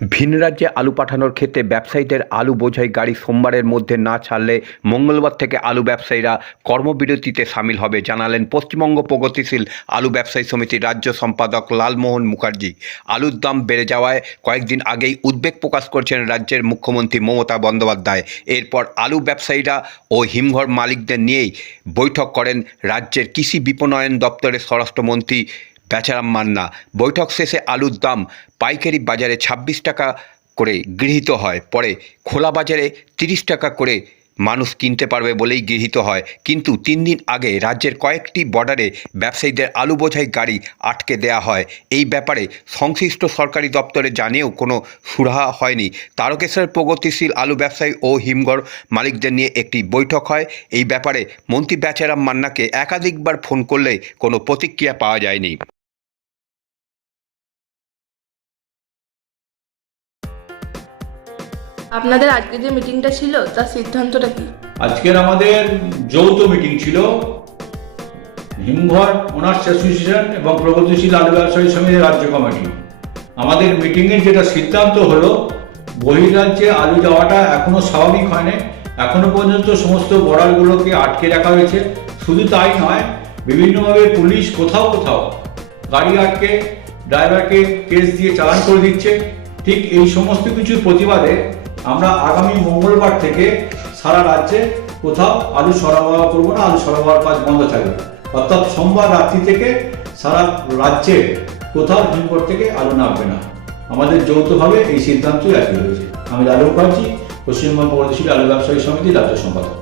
ভিন রাজ্যে আলু পাঠানোর ক্ষেত্রে ব্যবসায়ীদের আলু বোঝাই গাড়ি সোমবারের মধ্যে না ছাড়লে মঙ্গলবার থেকে আলু ব্যবসায়ীরা কর্মবিরতিতে সামিল হবে, জানালেন পশ্চিমবঙ্গ প্রগতিশীল আলু ব্যবসায়ী সমিতির রাজ্য সম্পাদক লালমোহন মুখার্জি। আলুর দাম বেড়ে যাওয়ায় কয়েকদিন আগেই উদ্বেগ প্রকাশ করছেন রাজ্যের মুখ্যমন্ত্রী মমতা বন্দ্যোপাধ্যায়। এরপর আলু ব্যবসায়ীরা ও হিমঘর মালিকদের নিয়েই বৈঠক করেন রাজ্যের কৃষি বিপণয়ন দপ্তরের স্বরাষ্ট্রমন্ত্রী বেচারাম মান্না। বৈঠক শেষে আলুর দাম পাইকারি বাজারে ছাব্বিশ টাকা করে গৃহীত হয়। পরে খোলা বাজারে তিরিশ টাকা করে মানুষ কিনতে পারবে বলেই গৃহীত হয়। কিন্তু তিন দিন আগে রাজ্যের কয়েকটি বর্ডারে ব্যবসায়ীদের আলু বোঝাই গাড়ি আটকে দেয়া হয়। এই ব্যাপারে সংশ্লিষ্ট সরকারি দপ্তরে জানিয়েও কোনো সুরাহা হয়নি। তারকেশ্বরের প্রগতিশীল আলু ব্যবসায়ী ও হিমঘর মালিকদের নিয়ে একটি বৈঠক হয়। এই ব্যাপারে মন্ত্রী বেচারাম মান্নাকে একাধিকবার ফোন করলে কোনো প্রতিক্রিয়া পাওয়া যায়নি। আপনাদের আজকে যে মিটিংটা ছিল, তার সিদ্ধান্তটা কি? আজকের আমাদের যৌথ মিটিং ছিল। হিমঘর ওনার্স অ্যাসোসিয়েশন এবং প্রগতিশীল আলু ব্যবসায়ী সমিতির রাজ্য কমিটি। আমাদের মিটিংয়ের যেটা সিদ্ধান্ত হলো, বহিরাজ্যে আলু যাওয়াটা এখনও স্বাভাবিক হয়নি। এখনও পর্যন্ত সমস্ত বর্ডারগুলোকে আটকে রাখা হয়েছে। শুধু তাই নয়, বিভিন্নভাবে পুলিশ কোথাও কোথাও গাড়ি আটকে ড্রাইভারকে কেস দিয়ে চালান করে দিচ্ছে। ঠিক এই সমস্ত কিছুর প্রতিবাদে আমরা আগামী মঙ্গলবার থেকে সারা রাজ্যে কোথাও আলু সরবরাহ করব না, আলু সরবরাহ কাজ বন্ধ থাকবে। অর্থাৎ সোমবার রাত্রি থেকে সারা রাজ্যে কোথাও হিমঘর থেকে আলু নামবে না। আমাদের যৌথভাবে এই সিদ্ধান্তই একই হয়েছে আমি লালু মুখার্জি, পশ্চিমবঙ্গ প্রগতিশীল আলু ব্যবসায়ী সমিতি, রাজ্য সম্পাদক।